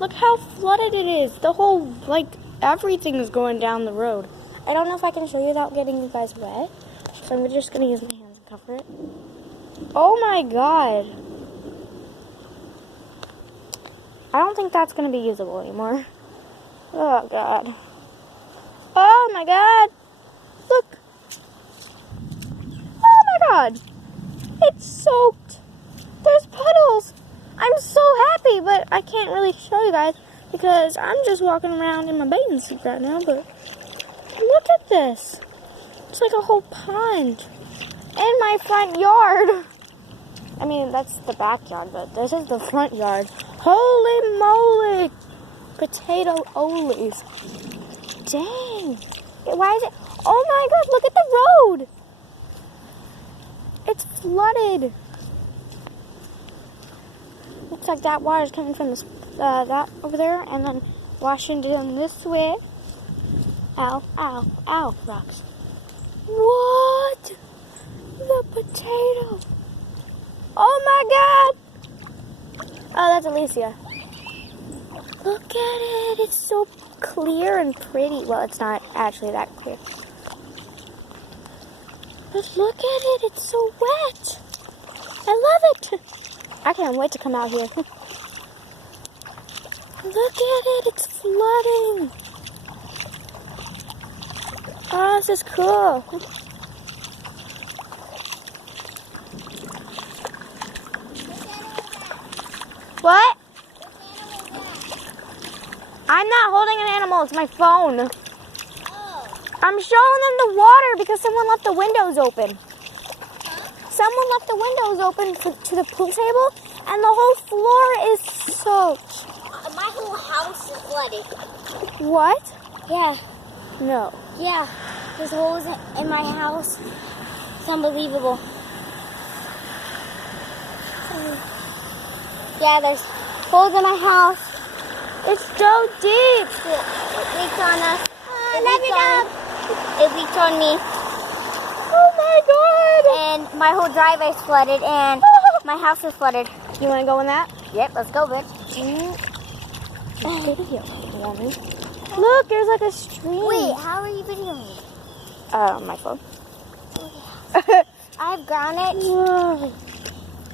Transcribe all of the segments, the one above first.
Look how flooded it is. The whole, like, everything is going down the road. I don't know if I can show you without getting you guys wet. So I'm just going to use my hands and cover it. Oh my god. I don't think that's going to be usable anymore. Oh god. Oh my god. Look. Oh my god. It's soaked. There's puddles. I'm so happy, but I can't really show you guys because I'm just walking around in my bathing suit right now, but look at this. It's like a whole pond in my front yard. I mean, that's the backyard, but this is the front yard. Holy moly! Potato olies. Dang. Why is it? Oh my god, look at the road. It's flooded. Looks like that water is coming from this, that over there and then washing down this way. Ow, ow, ow, rocks. What? The potato. Oh my god. Oh, that's Alicia. Look at it. It's so clear and pretty. Well, it's not actually that clear. But look at it. It's so wet. I love it. I can't wait to come out here. Look at it. It's flooding. Oh, this is cool. What? I'm not holding an animal. It's my phone. I'm showing them the water because someone left the windows open. Someone left the windows open to the pool table, and the whole floor is soaked. My whole house is flooded. What? Yeah. No. Yeah. There's holes in my house. It's unbelievable. Yeah, there's holes in my house. It's so deep. It leaked on us. It leaked on me. Oh my god. And my whole driveway's flooded, and my house is flooded. You want to go in that? Yep, let's go, bitch. Video, woman. Look, there's like a stream. Wait, how are you videoing? My phone. I have ground eggs. Whoa.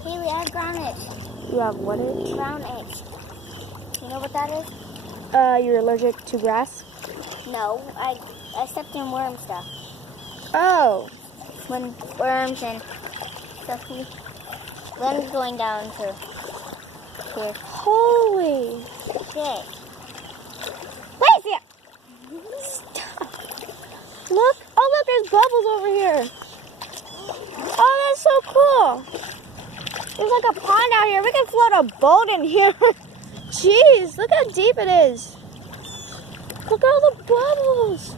Haley, I have ground eggs. You have what eggs? Ground eggs. You know what that is? You're allergic to grass? No, I stepped in worm stuff. Oh. When worms and stuff. Limbs going down to here. Holy. Okay. Wait, yeah. Stop. Look. Oh, look, there's bubbles over here. Oh, that's so cool. There's like a pond out here. We can float a boat in here. Jeez, look how deep it is. Look at all the bubbles.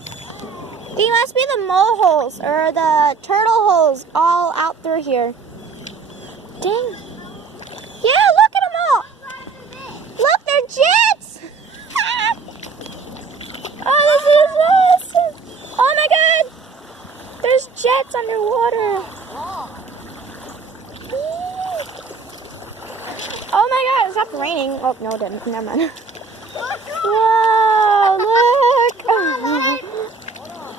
These must be the mole holes or the turtle holes all out through here. Dang. Yeah, look at them all. Look, they're jets. Oh, this is awesome. Oh my god. There's jets underwater. Oh my god, it stopped raining. Oh, no, it didn't. Never mind. Whoa, look.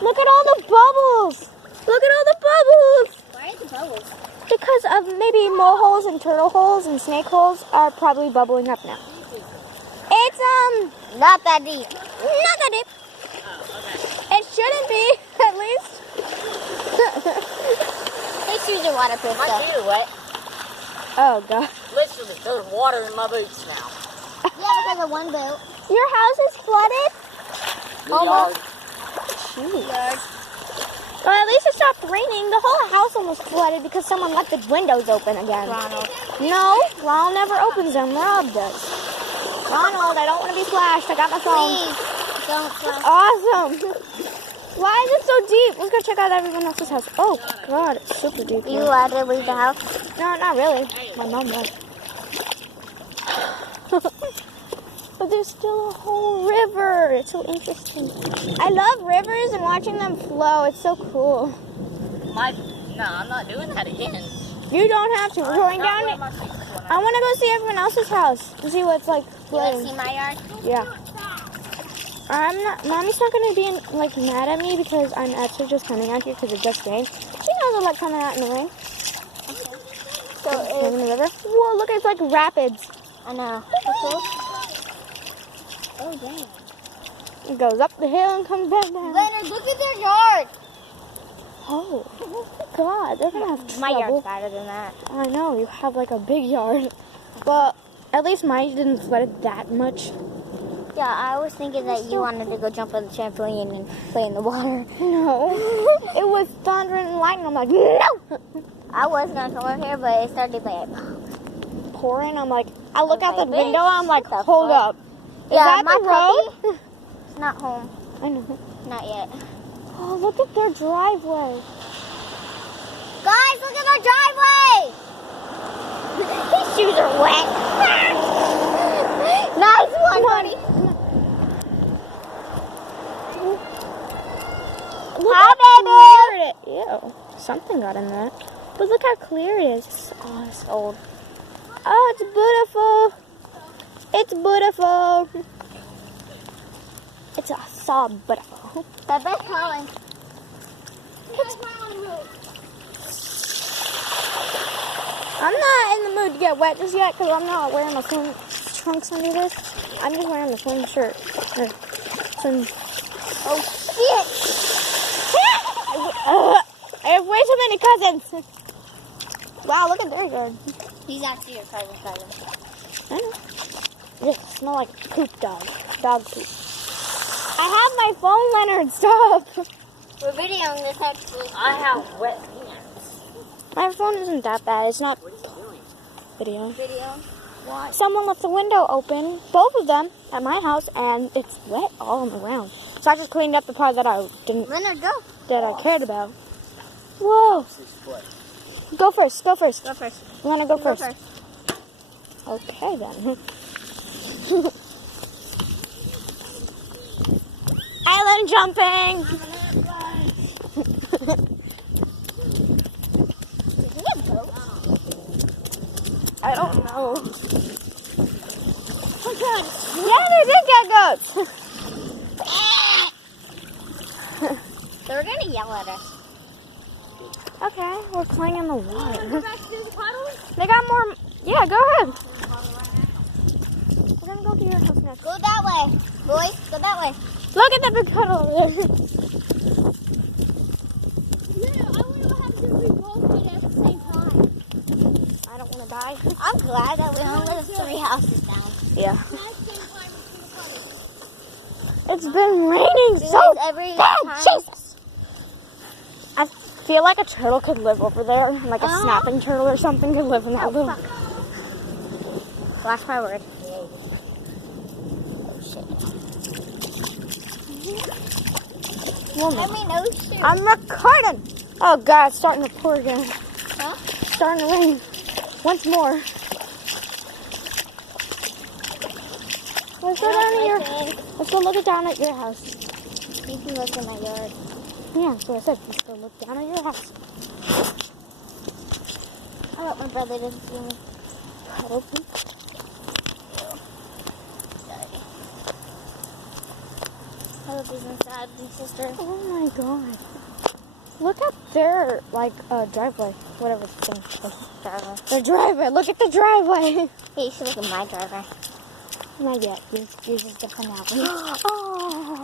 Look at all the bubbles. Look at all the bubbles. Why are the bubbles? Because of maybe mole holes and turtle holes and snake holes are probably bubbling up now. It's, Not that deep. not that deep. It shouldn't be, at least. Let's use your waterproof My stuff. feet are wet. Oh, God. Literally, there's water in my boots now. Yeah, because of one boat. Your house is flooded? Almost. Jeez. Well, at least it stopped raining. The whole house almost flooded because someone left the windows open again. Ronald. No, Ronald never opens them. Rob does. Ronald, I don't want to be flashed. I got my phone. Please, don't flash. Awesome. Why is it so deep? Let's go check out everyone else's house. Oh, God, it's super deep. Are you allowed to leave the house? No, not really. My mom was. But there's still a whole river. It's so interesting. I love rivers and watching them flow. It's so cool. No, I'm not doing that again. You don't have to. We're going down. I want to go see everyone else's house and see what's like You want to playing. see my yard? Yeah. Mommy's not gonna be like mad at me because I'm actually just coming out here because it just rained. She knows I like coming out in the rain. So In the river. Whoa, look, it's like rapids. I know. Oh, dang. It goes up the hill and comes back down. Leonard, look at their yard. Oh, God, they're gonna have trouble. My yard's better than that. I know, you have like a big yard. But at least mine didn't flood it that much. Yeah, I was thinking that you wanted to go jump on the trampoline and play in the water. No. It was thundering and lightning. I'm like, no! I was going to come over here, but it started like... Pouring. I'm like, I look out the Okay, bitch, window. I'm like, what the hold fuck? up. Is Yeah, that my the road? It's not home. I know. Not yet. Oh, look at their driveway. Guys, look at our driveway! His shoes are wet. Nice one, buddy. Look Hi, how baby. clear it is. Ew, something got in there. But look how clear it is. Oh, it's old. Oh, it's beautiful. It's beautiful. It's so beautiful. Bebe's calling. I'm not in the mood to get wet just yet because I'm not wearing my swim trunks under this. I'm just wearing the swim shirt. Swim. Oh, shit. I have way too many cousins. Wow, look at their yard. He's actually your cousin. I know. It just smell like poop dog. Dog poop. I have my phone, Leonard. Stop. We're videoing this actually. I have wet pants. My phone isn't that bad. It's not video. Video. Why? Someone left the window open, both of them, at my house, and it's wet all on the ground. So I just cleaned up the part that I Leonard, go. cared about. Whoa. Go first. Go first. Go first. You want to go first? Okay, then. Island jumping. I don't know. Oh, God. Yeah, they did get goats. They're going to yell at us. Okay, we're playing in the water. Go back to the puddle? They got more. Yeah, go ahead. We're gonna go to your house next. Go that way. Boys, go that way. Look at the big puddle over there. Yeah, I wonder what happens if we both make it at the same time. I don't want to die. I'm glad that we only live 3 houses down. Yeah. It's been raining so Because every bad. time... Jesus. I feel like a turtle could live over there. Like a Uh-huh. snapping turtle or something could live in that little. Watch my word. Woman. I mean, oh shit. I'm recording. Oh God, it's starting to pour again. Huh? Starting to rain. Once more. Let's go down to your. Let's go look down at your house. You can look in my yard. Yeah, that's what I said. Let's go look down at your house. I hope my brother doesn't see me. Open. I hope he's inside, big sister. Oh my God. Look at their driveway. Whatever the thing is. Driveway. Their driveway. Look at the driveway. Hey, you should look at my driveway. Not yet. Yours is different now. Oh.